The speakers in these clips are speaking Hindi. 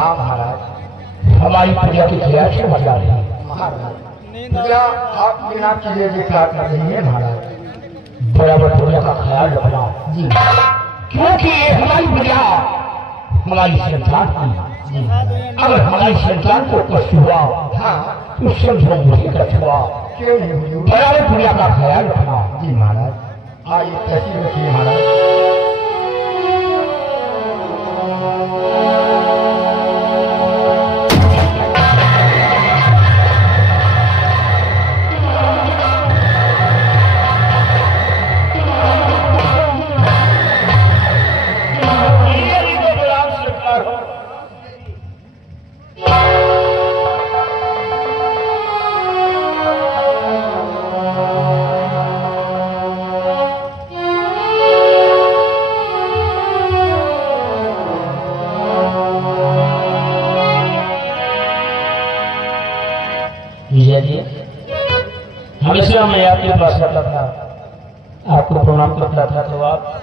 हाँ महाराज, हमारी पूजा की ख्याल से बता रही है महाराज। पूजा आप बिना चीजें दिखला कर रही है महाराज, बराबर पूजा का ख्याल रखना जी, क्योंकि ये हमारी पूजा हमारी संतान की। अगर हमारी संतान को कष्ट हुआ तो समझो मुझे कष्ट हुआ, बराबर पूजा का ख्याल रखना जी महाराज। आइए कैसी रखिए महाराज। हमेशा मैं आपके पास आता था, आपको प्रणाम करता था तो आप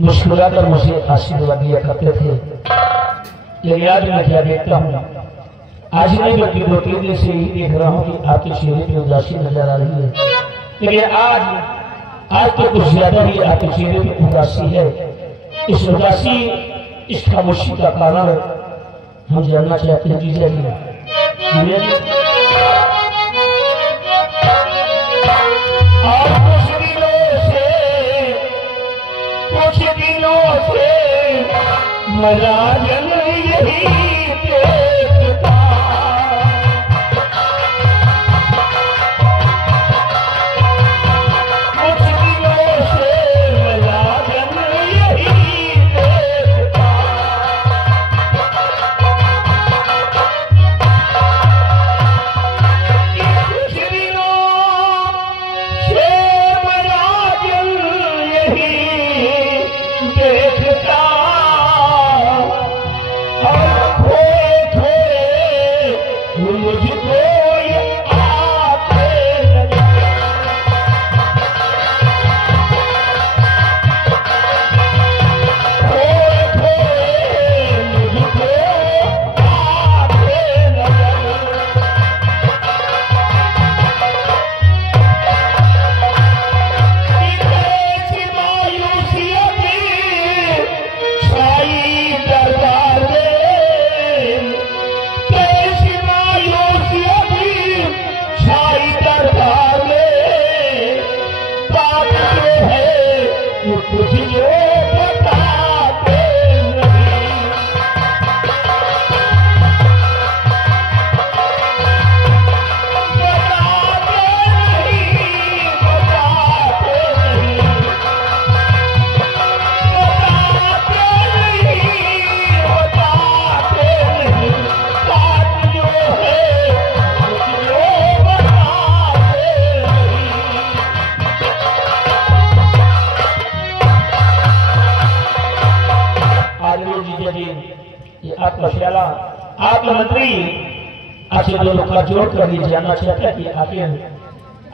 मुस्कुराकर मुझे आशीर्वाद दिया करते थे। लेकिन आज मैं क्या देखता हूँ, आज नहीं बल्कि 2-3 दिन से ही देख रहा हूँ कि आपके चेहरे पे उदासी नजर आ रही है। लेकिन आज तो कुछ ज्यादा ही आपके चेहरे पे उदासी है। इस उदासी, इस खामोशी का कारण हम जानना चाहते हैं। जीजा जी कुछ दिनों से मराजन यही देखता, कुछ दिनों से मराजन यही देखता, कुछ दिनों से मराजन यही देखता, और खोए खोए मुझको ये आते लगे, खोए खोए मुझको आते लगे। कैसी मायूसियत छाई दरबार में, कैसी मायूसियत छाई दरबार में, बात जो है वो कुछ लोग बताते नहीं, बताते नहीं, बताते नहीं, बताते नहीं, बात जो है कुछ लोग बताते नहीं। आदमी जीजा जी, ये आपका श्याला, आपका मंत्री आपसे दोनों का जोड़ कर ये जानना चाहता है कि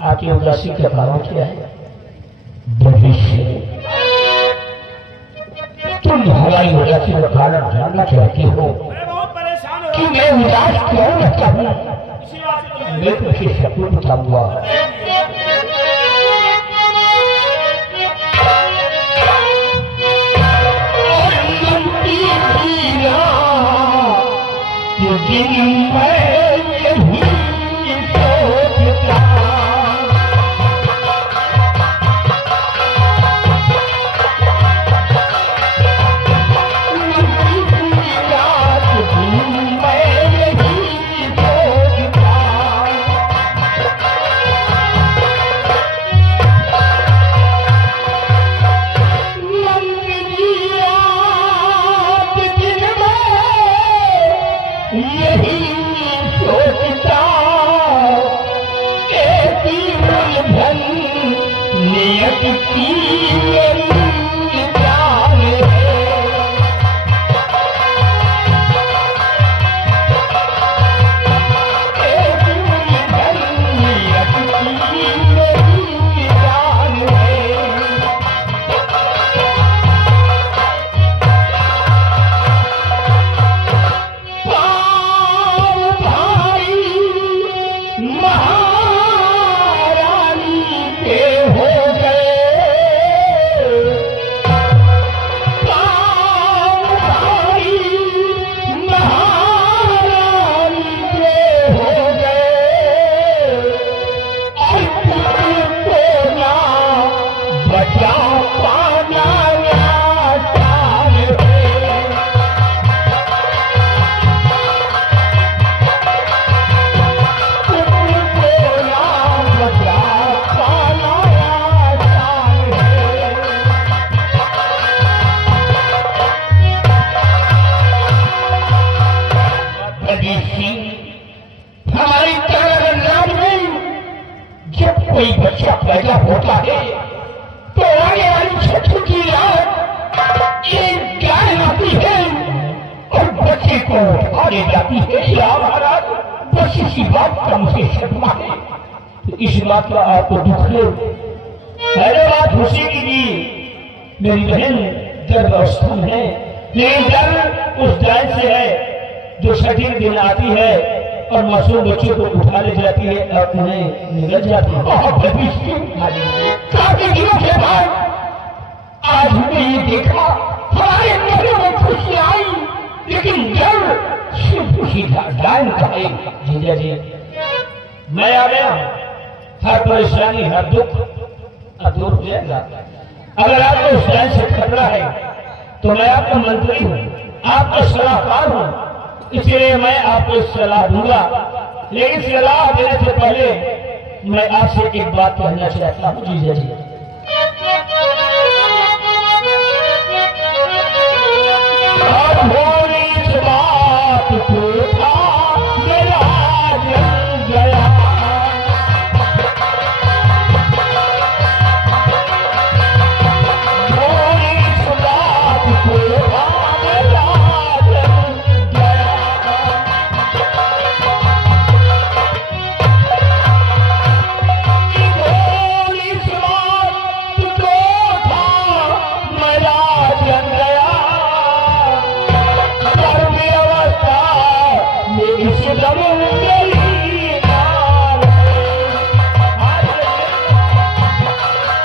आपकी उदासी का कारण क्या है। भविष्य तुम हमारी उदासी का कारण जानना चाहती हो कि मैं उदास क्यों रहता हूँ, मैं तुझे सब कुछ बताऊंगा। है तो आने वाली छठ की रात एक गाय आती है और बच्चे को उठाने जाती है। या महाराज बस इसी बात का मुझे शर्मा है, तो इस बात का आपको दुख है। पहले बात खुशी की भी मेरी बहन गर्भावस्था में है, लेकिन डर उस गाय से है जो छठी दिन आती है और मासूम बच्चों को उठा ले जाती है और उन्हें निगल जाती है। काफी दिनों के बाद आज हमने ये देखा, हमारे अंदर में खुशी आई, लेकिन डर सिर्फ उसी गाय का है। जीजा जी मैं आ गया, हर परेशानी हर दुख दूर हो जाएगा। अगर आपको उस गाय से खतरा है तो मैं आपका मंत्री हूँ, आपका सलाहकार हूँ, इसलिए मैं आपको सलाह दूंगा। लेकिन सलाह देने से पहले मैं आपसे एक बात कहना चाहता हूँ। जीजा जी इस बात को था मेरा जल गया, इस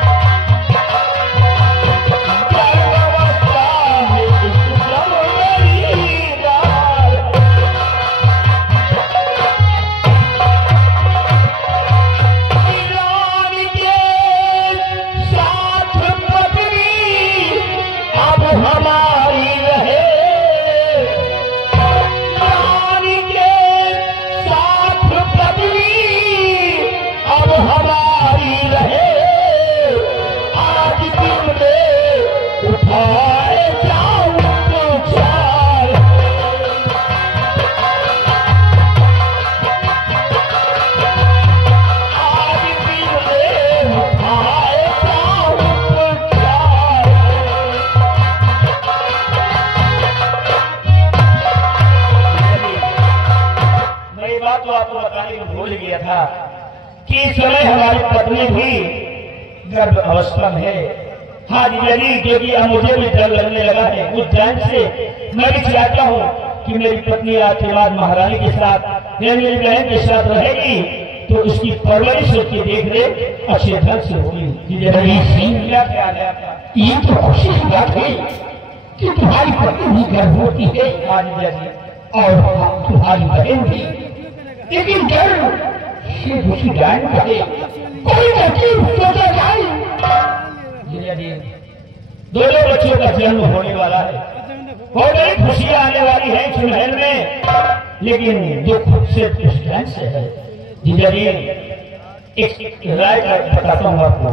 बात को था मेरा कि इस समय हमारी पत्नी भी गर्भ अवस्था में है। हाँ जी, क्योंकि अब मुझे भी डर लगने लगा है उस टाइम से। मैं भी चाहता हूँ कि मेरी पत्नी आज के बाद महारानी के साथ मेरी बहन के साथ रहेगी, तो उसकी परवरिश की देख रेख अच्छे ढंग से होगी। क्या ख्याल है आपका? ये तो खुशी की बात है कि तुम्हारी पत्नी भी गर्भवती है। हाँ जी, और तुम्हारी बहन भी, लेकिन डर सिर्फ उसी गाय का है। कोई नसीब सोचा जाए। दोनों बच्चों का जन्म होने वाला है, बहुत बड़ी खुशियां आने वाली है इस महल में, लेकिन दुख सिर्फ उस गाय से है। जीजा जी एक राय का बताता हूँ आपको।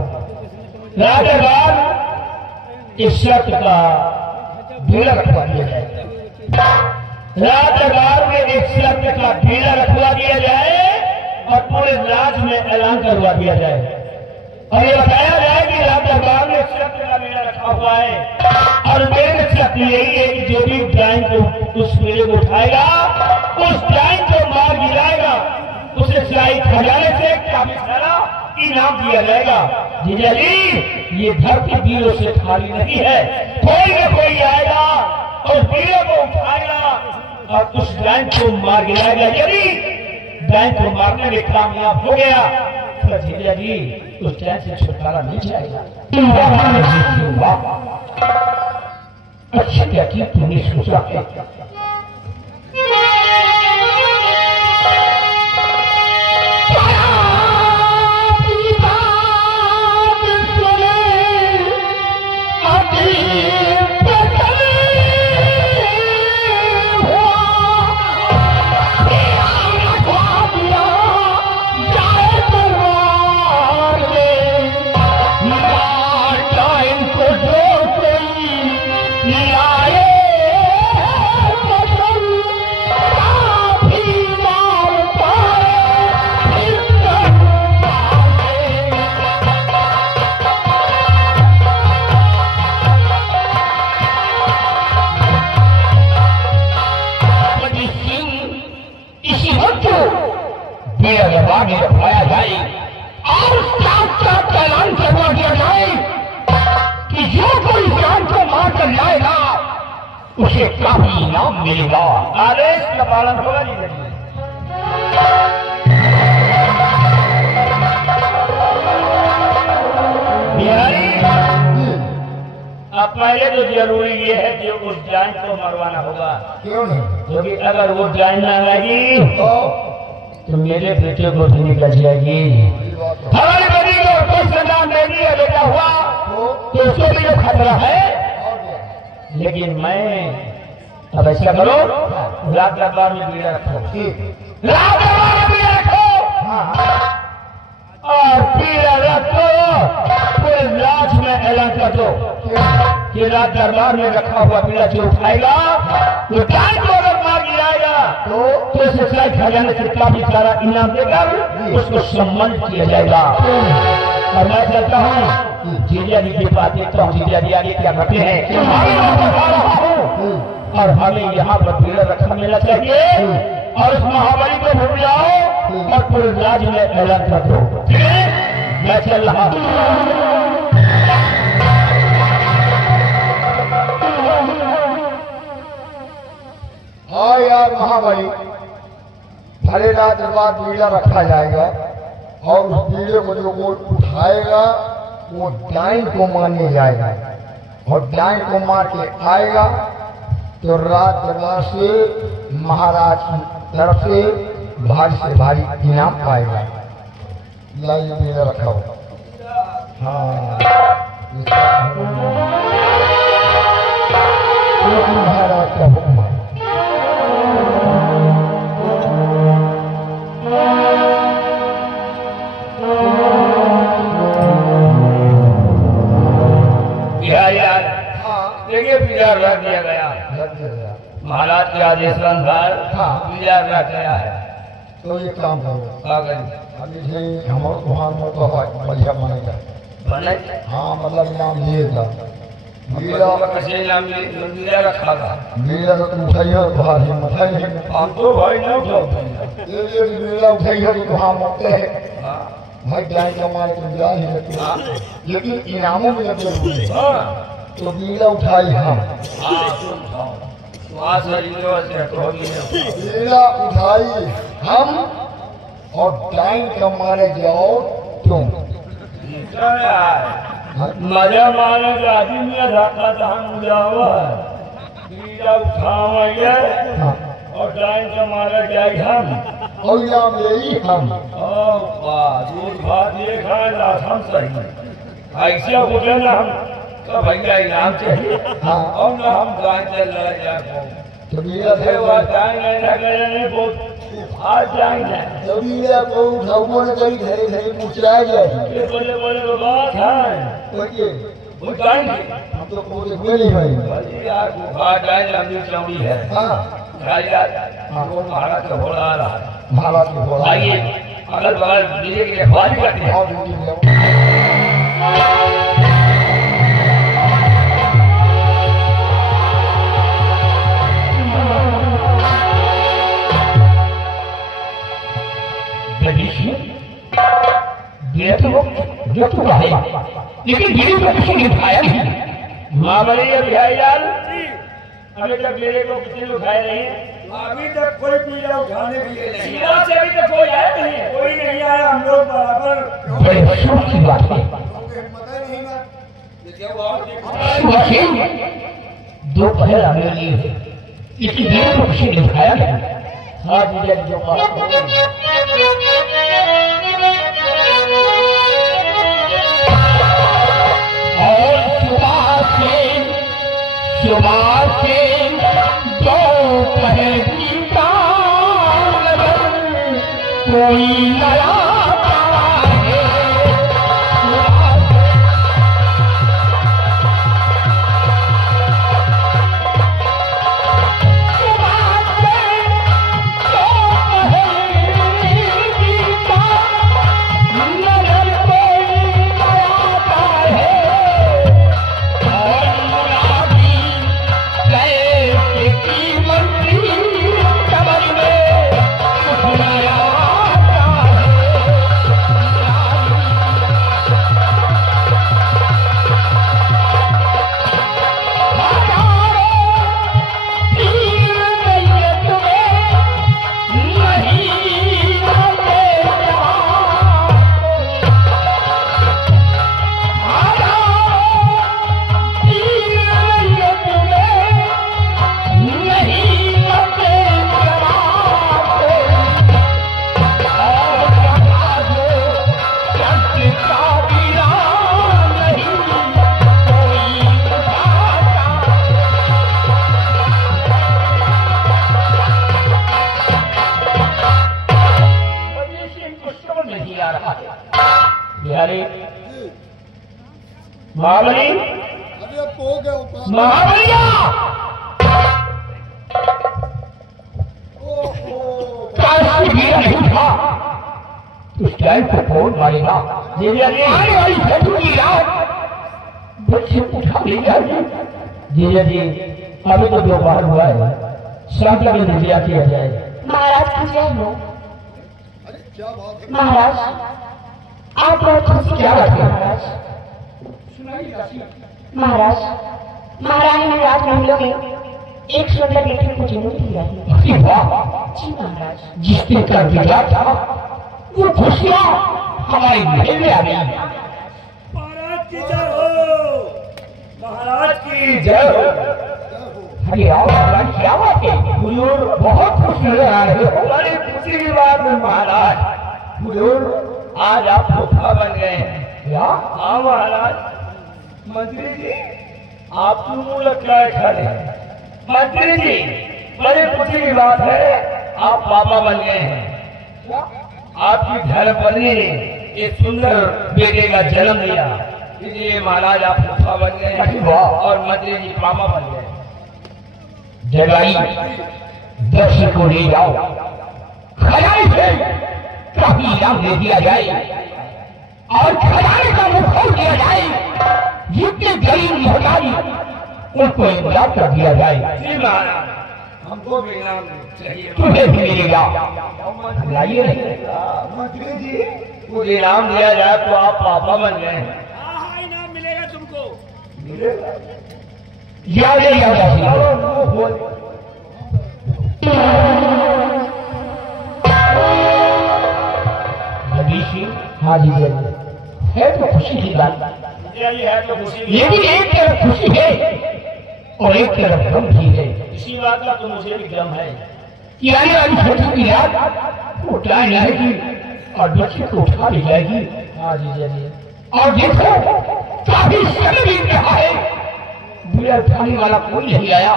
राय के बाद इस शर्त का बेड़ा रखवा दिया जाए, राज दरबार में एक शर्त का बेड़ा रखवा दिया जाए और पूरे राज्य में ऐलान करवा दिया जाए और ये बताया जाए कि राज दरबार में शर्त का बेड़ा रखा हुआ है और मेरे शर्त यही है कि जो भी गाय को उस बेड़े को उठाएगा उस गाय को मार गिराएगा, उसे शाही खजाने से काफी सारा इनाम दिया जाएगा। जीजा जी ये धरती वीरों से खाली नहीं है, कोई न कोई आएगा और वीरों को उठाएगा और उस गाय को मार गिराएगा। यदि गाय को मारने में कामयाब हो गया तो जीजा जी उस गाय से छुटकारा मिल जाएगा। अच्छा क्या कि तुमने सोचा है? उसे काफी इनाम मिलेगा। आदेश का पालन होगा जी। बिहारी अब पहले तो जरूरी ये है कि उस जान को मरवाना होगा। क्यों नहीं? क्योंकि अगर वो जान ना लगी तो मेरे बेटे को भी निकल जाएगी। हमारी बेटी को कोई संतान नहीं है बेटा हुआ तो उसको भी जो खतरा है। लेकिन मैं अब ऐसा करो, रात दरबार में बीड़ा रखो, रात दरबार में बीड़ा रखो और पीड़ा रखो, पूरे लाश में ऐलान कर दो कि रात दरबार में रखा हुआ पीड़ा जो उठाएगा तो टाइम को अगर मार गिराएगा तो इसे शायद खजाने से काफी सारा इनाम देकर उसको सम्मानित किया जाएगा। और मैं चाहता हूँ जीजा जी के पास देखता हूँ जीजा जी आगे क्या करते हैं और हमें यहाँ पर पीड़ा रखा मिलना चाहिए और उस महाबली को भूल जाओ और पूरे राज्य में ऐलान कर दो। मैं चल रहा हूँ। हाँ यार महाबली, भले रात दरबार बीड़ा रखा जाएगा और उस बीड़े को जो वो उठाएगा वो डाइन को मारने जाएगा और डाइन को मार के आएगा तो रात दरबार से महाराज की तरफ से भारी इनाम पाएगा। ये बीड़ा रखा हो। हाँ महाराज का हुक्म है। देखिए पीड़ा रख दिया गया, महाराज के आदेश अनुसार पीड़ा रख गया है। तो ये काम करो हमारे वहाँ में तो बढ़िया बनेगा बने। हाँ मतलब इनाम मिलेगा। बीड़ा रखा था, बीड़ा तो तुम उठाइए बाहर हिम्मत है नहीं। हम तो भाई ना ये बीड़ा उठाइए वहाँ मरते हैं भाई जाए कमाने को मिला ही नहीं, लेकिन इनामों में लगे तो बीड़ा उठाई हम। बीड़ा उठाई हम और डाइन का मारे जाओ तुम। मजा मारे आदमी में रखा था हम जाओ बीड़ा उठाओगे और डाइन का मारा जाए हम और इनाम यही हम। दूध भात ये खाए हम सही ऐसे बोले ना हम तो भैया इनाम चाहिए और ना हम गाय चल रहे तो बीड़ा जाएंगे तो बीड़ा को उठाओ न कहीं घरे घरे पूछाया जाए। बोले बोले बात है हम तो पूरे हुए नहीं भाई लंबी चौड़ी है। महाराज का घोड़ा आ रहा है। महाराज के घोड़ा आइए अगल बगल बीड़े की रखवाली करते हैं। जो तो है लेकिन बीड़ी को किसी ने उठाया नहीं। महाबली अभियान अभी तक मेरे को किसी ने उठाया नहीं है। अभी तक कोई बीड़ा उठाने के लिए नहीं सीमा से अभी तक कोई आया नहीं है। कोई नहीं आया। हम लोग बराबर बड़े अशोक की बात है। पता नहीं ना दोपहर आने लिए लेकिन बीड़ी को किसी ने उठाया नहीं। हाँ जी जो सुबह से दोपहर की कोई नया महाबली अरे पो गया ऊपर। महाबलिया काशी वीरा नहीं था उस टाइम को कौन मारेगा? आने वाली शत्रु की रात बच्चे उठा ले जाएगी। जीजा जी अभी तो दोपहर हुआ है, शाम तक इंतजार किया जाए। महाराज की जय हो। अरे क्या बात है महाराज आप बहुत खुशी क्या बात है? महाराज महारानी ने रात महलों में एक सुंदर बेटी को जन्म दिया है। अरे वाह, जी महाराज। जिसने का विचार था वो खुशियाँ हमारे महल में आ गई। महाराज की जय हो। महाराज की जय हो। अरे आओ महाराज, क्या बात है? हुजूर बहुत खुश नजर आ रहे हो। बड़ी खुशी की बात है महाराज। हुजूर आज आप फूफा बन गए हैं। क्या? हाँ महाराज। मंत्री जी आप क्यों मुंह लटकाए खड़े हैं? मंत्री जी बड़ी खुशी की बात है, आप पापा बन गए हैं। आपकी धर्मपत्नी ने एक सुंदर बेटे का जन्म दिया, इसलिए महाराज आप फूफा बन गए अरे हैं वाह। और मंत्री जी पापा बन गए। जगाई दक्ष को ले जाओ, खजाने से काफी इनाम दे दिया जाए और खजाने का मुख खोल दिया जाए। जितने गरीब महतारी उनको इमदाद कर दिया जाए। जी महाराज, हमको भी इनाम चाहिए। तुम्हें भी मिलेगा। लाइए मंत्री जी कुछ इनाम दिया जाए तो आप पापा बन गए हैं। हाँ इनाम मिलेगा तुमको। याद हाँ जी है तो खुशी की बात, ये है तो खुशी लेकिन एक तरफ खुशी है और एक तरफ गम भी है। इसी बात का तो मुझे भी गम है। कि आने वाली छोटी की रात उठाई जाएगी और बच्चे को उठा ली जाएगी। हाँ जी जी। और देखो काफी समय बीत रहा है, बीड़ा उठाने वाला कोई नहीं आया।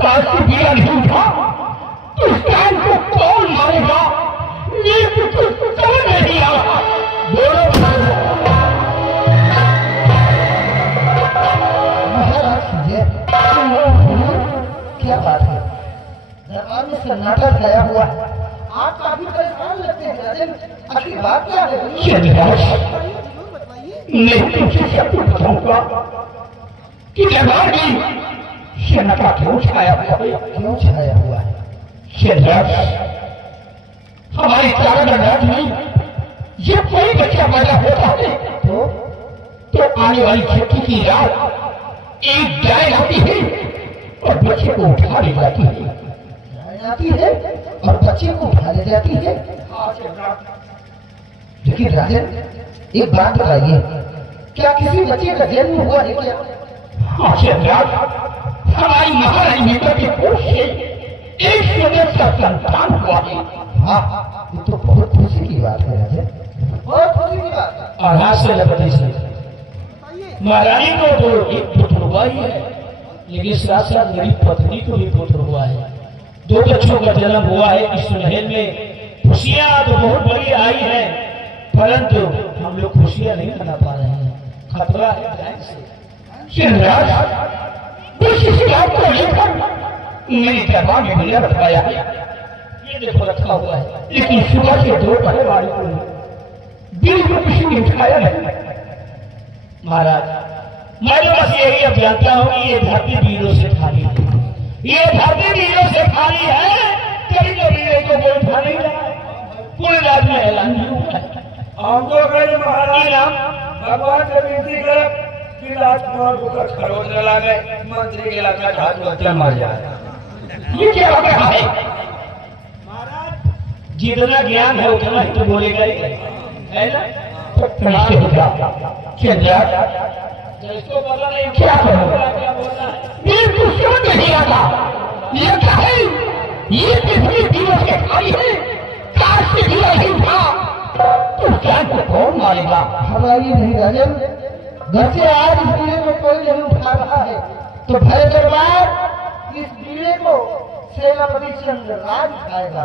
काशी बीड़ा नहीं उठा तो उस टाइम को कौन मारेगा? ये कुछ समझ नहीं आ रहा। क्या बात है? दरबार में सन्नाटा छाया हुआ है। आप काफी परेशान लगते हैं राजन, आखिर बात क्या है? मैं तुझसे सब कुछ बताऊंगा कि दरबार में सन्नाटा क्यों छाया हुआ है? क्यों छाया हुआ है? हमारे चारा दरबार में ये कोई बच्चा पैदा होता है तो आने वाली छठी की रात एक गाय आती है और बच्चे को उठा ले जाती है। गाय आती है और बच्चे को उठा ले जाती है। लेकिन राजन एक बात बताइए, क्या किसी बच्चे का जन्म हुआ है क्या? हाँ शहजाद, हमारी महारानी बेटा के कोष से एक सुंदर सा संतान हुआ है। हाँ, ये तो बहुत खुशी की बात है राजन, बहुत खुशी की बात है। और हाथ से लगने से महारानी को तो एक पुत्र हुआ ही है, लेकिन साथ साथ मेरी पत्नी को भी पुत्र हुआ है। 2 बच्चों का जन्म हुआ है। इस महल में खुशियां तो बहुत बड़ी आई है, परंतु हम लोग खुशियां नहीं मना पा रहे हैं। खतरा है बैंक से। इसी बात को लेकर मेरे दरबार में मिला रखवाया है। ये देखो रखा हुआ है, लेकिन सुबह से 2 पहले वाले को दिल में किसी ने उठाया नहीं। महाराज मैं तो बस यही अब जानता हूँ कि ये धरती वीरों से खाली है। ये धरती वीरों से खाली है, कभी तो वीरों को कोई उठा नहीं रहा है। पूरे राज्य में ऐलान नहीं हुआ है। हम तो कहीं महाराज नाम भगवान से विनती कर कि राजकुमार को खरोच न लागे, मंत्री के इलाका घाट बच्चा मर जाए। ये क्या हो रहा है? महाराज जितना ज्ञान है उतना ही तो बोलेगा ही, है ना? जिसको बोला नहीं क्या बोलना है? बिल्कुल समझ नहीं आता। ये क्या है? ये पृथ्वी दिवस के खाली है, काशी भी नहीं था तो क्या को कौन मारेगा? हमारी नहीं राजन, घर से आज इस बीड़े में कोई नहीं उठा रहा है तो भय दरबार इस बीड़े को सेनापति चंद्रराज उठाएगा।